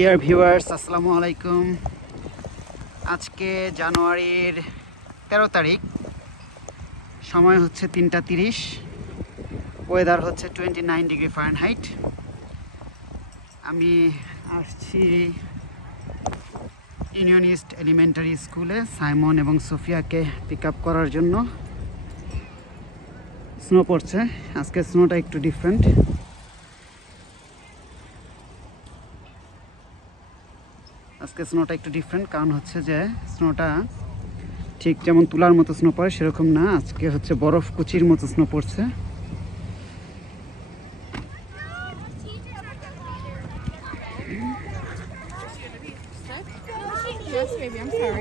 Dear viewers আসসালামু আলাইকুম। আজকে জানুয়ারির তেরো তারিখ। সময় হচ্ছে তিনটা তিরিশ। ওয়েদার হচ্ছে টোয়েন্টি নাইন ডিগ্রি ফারেনহাইট আমি আসছি ইউনিয়ন ইস্ট এলিমেন্টারি স্কুলে সাইমন এবং সোফিয়াকে পিক আপ করার জন্য। স্নো পড়ছে। আজকে স্নোটা একটু ডিফারেন্ট আজকে স্নোটা একটু ডিফারেন্ট কারণ হচ্ছে যে স্নোটা ঠিক যেমন তুলার মতো স্নো পড়ে, সেরকম না। আজকে হচ্ছে বরফ কুচির মতো স্নো পড়ছে.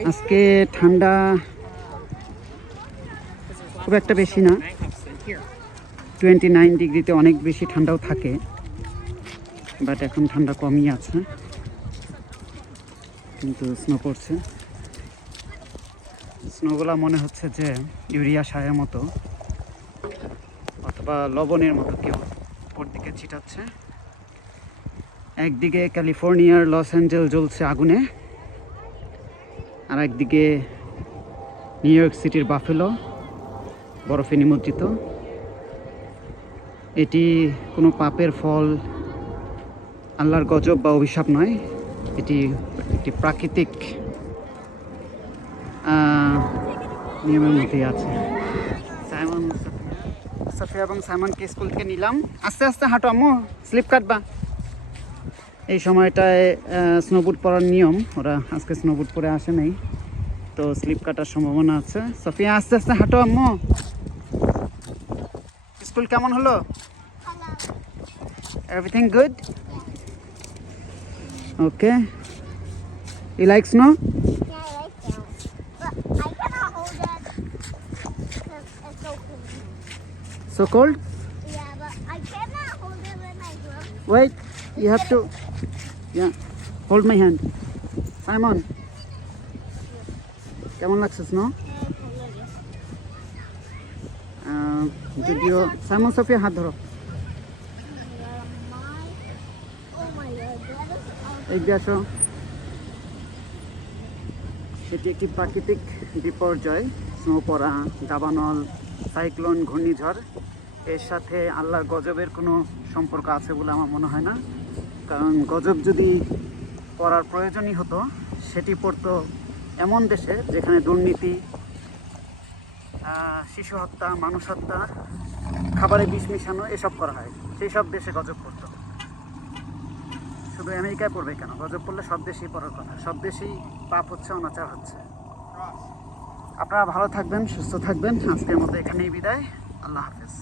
আজকে ঠান্ডা খুব একটা বেশি না। টোয়েন্টি নাইন ডিগ্রিতে অনেক বেশি ঠান্ডাও থাকে বাট এখন ঠান্ডা কমই আছে। কিন্তু স্নো পড়ছে স্নোগুলা মনে হচ্ছে যে ইউরিয়া সারের মতো অথবা লবণের মতো কেউ উপর দিকে ছিটাচ্ছে। একদিকে ক্যালিফোর্নিয়ার লস অ্যাঞ্জেল জ্বলছে আগুনে, আর একদিকে নিউ ইয়র্ক সিটির বাফেলো বরফে নিমজ্জিত। এটি কোনো পাপের ফল, আল্লাহর গজব বা অভিশাপ নয়। এটি একটি প্রাকৃতিক নিয়মের মধ্যেই আছে। সাইমন সাফিয়া- সাফিয়া এবং সাইমনকে স্কুল থেকে নিলাম। আস্তে আস্তে হাঁটো আম্মু স্লিপ কাটবা। এই সময়টায় স্নোবুট পরার নিয়ম ওরা আজকে স্নোবুট পরে আসে নাই। তো স্লিপ কাটার সম্ভাবনা আছে। সফিয়া আস্তে আস্তে হাঁটো আম্মু। স্কুল কেমন হলো? Everything good Okay you like snow Yeah, I like that. But I cannot hold it because it's so cold. So cold Yeah, but I cannot hold it when I grab. Wait you have to yeah hold my hand Simon কেমন লাগছে snow যদিও Simon Sufia হাত ধরো এগিয়ে এটি একটি প্রাকৃতিক বিপর্যয় স্নো পড়া দাবানল, সাইক্লোন, ঘূর্ণিঝড়। এর সাথে আল্লাহর গজবের কোনো সম্পর্ক আছে বলে আমার মনে হয় না। কারণ গজব যদি পড়ার প্রয়োজনই হতো, সেটি পড়তো এমন দেশে যেখানে দুর্নীতি শিশু হত্যা, মানুষ হত্যা, খাবারে বিষ মিশানো, এসব করা হয়। সেই সব দেশে গজব পড়তো। শুধু আমেরিকায় পড়বে কেন? গজব পড়লে সব দেশেই পড়ার কথা। সব দেশেই পাপ হচ্ছে অনাচার হচ্ছে। আপনারা ভালো থাকবেন সুস্থ থাকবেন। আজকের মতো এখানেই বিদায়। আল্লাহ হাফেজ।